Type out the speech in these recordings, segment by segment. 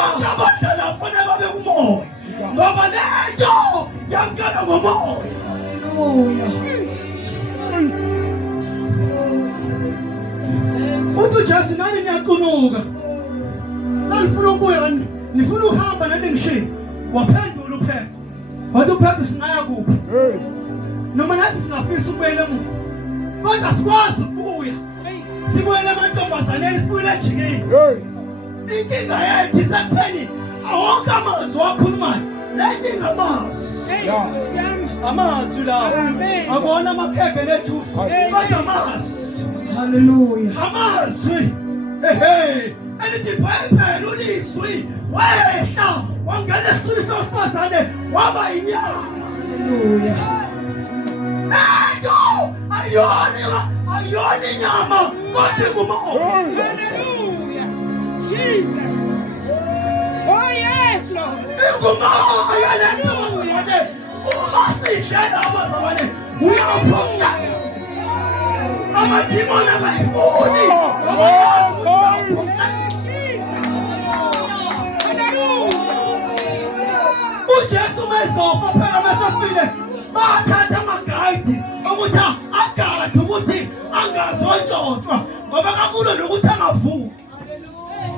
bonke abadala kufanele babe kumoya ngoba lento yamkela ngomoya. Uthi Jesu nani niyacunuka salifuna ukubuya nifuna ukuhamba nani ngishini waphendula uphepha wathi uphepha singaya kuphi noma nathi singafisa ukubuyela emuva kodwa sikwazi ukubuya sibuyele emantombazaneni sibuyele ejikeni. Inkinga yethu isekutheni awonke amazwi wakhulumayo lenkinga amazwi lawo akuwona amakhekhe nethusi kodwa amazwi. Haleluya. Amazwi elithi phela ulizwi wehla wangena esiswini sowesifazane waba yinyama. Haleluya. Ayoni inyama kodwa ingumoya. Hallelujah. Jesus. Oh yes, Lord. Ingumoya lento bazalwane. Uma sidlela abazalwane uyaphoqa. Amadimoni abayifuni. uJesu mezofa phela mesefile bathatha amagayidi ukuthi agade ukuthi angazontshontsha ngoba kakulo nokuthi angavuki.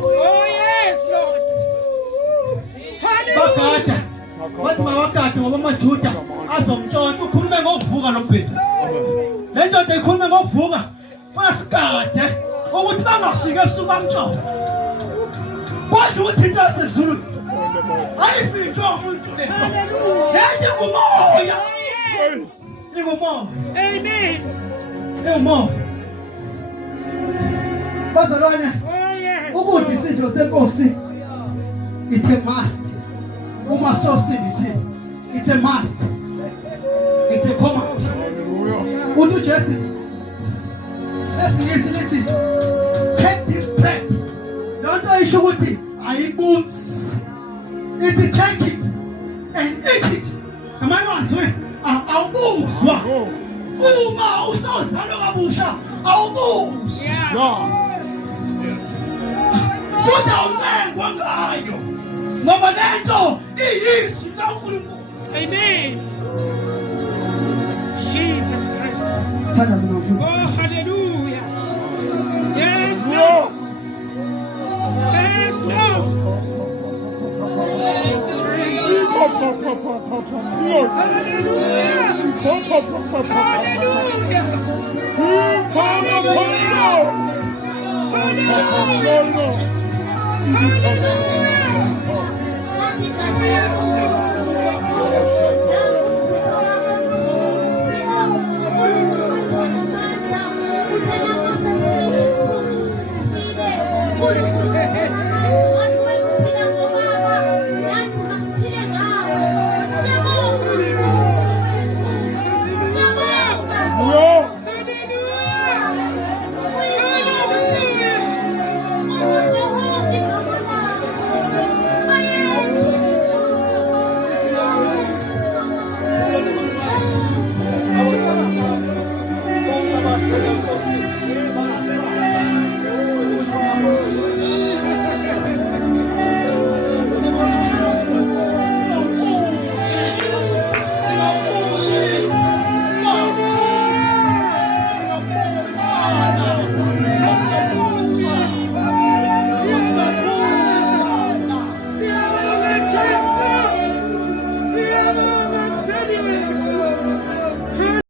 Oh yes, Lord. Bagada bathi mabagade ngoba amaJuda azomntshontsha ukhulume ngokuvuka lombhedi. Le ndoda ikhulume ngokuvuka basigade ukuthi bangafiki ebusuku bamntshontsha. Kodwa ukuthi into yasezulu ayifitshwa umuntu lento. Yenye ngumoya. Ingumoya. Amen. Ingumoya. Bazalwane ukudla isidlo senkosi it's a must. Uma sosindisi it's a must. It's a command. Uthi Jesu lesingisi lithi take this bread. Don't ayisho ukuthi ayibuzi. Ithi take it and eat it. Kamanye wazwe awubuzwa. Uma usawuzalwa kabusha awubuzwa. Kodwa ungengwa ngayo ngoba lento iyizwi laNkulunkulu. Amen. Jesus Christ. Oh, hallelujah. Yes, Lord. Yes, Lord. Hallelujah. Hallelujah.